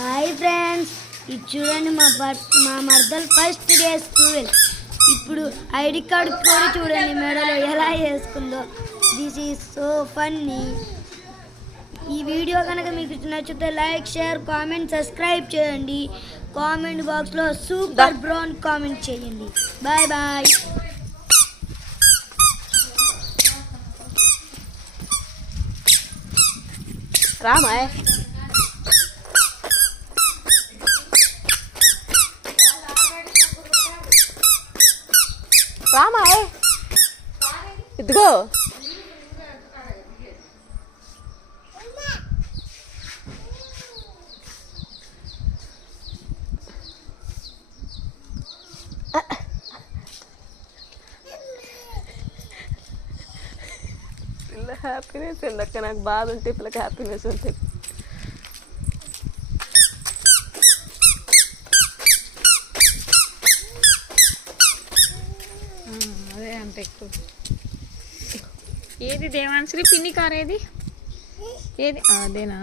Hi friends, ఇది చూడండి మా మర్దల్ ఫస్ట్ డే స్కూల్. ఇప్పుడు ఐడి కార్డు కూడా చూడండి మెడలో ఎలా వేసుకుందో. This is so funny. ఈ వీడియో కనుక మీకు నచ్చితే లైక్, షేర్, కామెంట్, సబ్స్క్రైబ్ చేయండి. కామెంట్ బాక్స్లో సూపర్ బ్రౌన్ కామెంట్ చేయండి. Bye bye. రామాయ్ రామాయ్ ఇదిగో పిల్ల హ్యాపీనెస్ ఉండక్క. నాకు బాధ ఉంటే పిల్లకి హ్యాపీనెస్ ఉంటుంది. అదే అంత ఎక్కువ. ఏది దేవాన్శ్రీ పిన్ని కార్ ఏది అదేనా?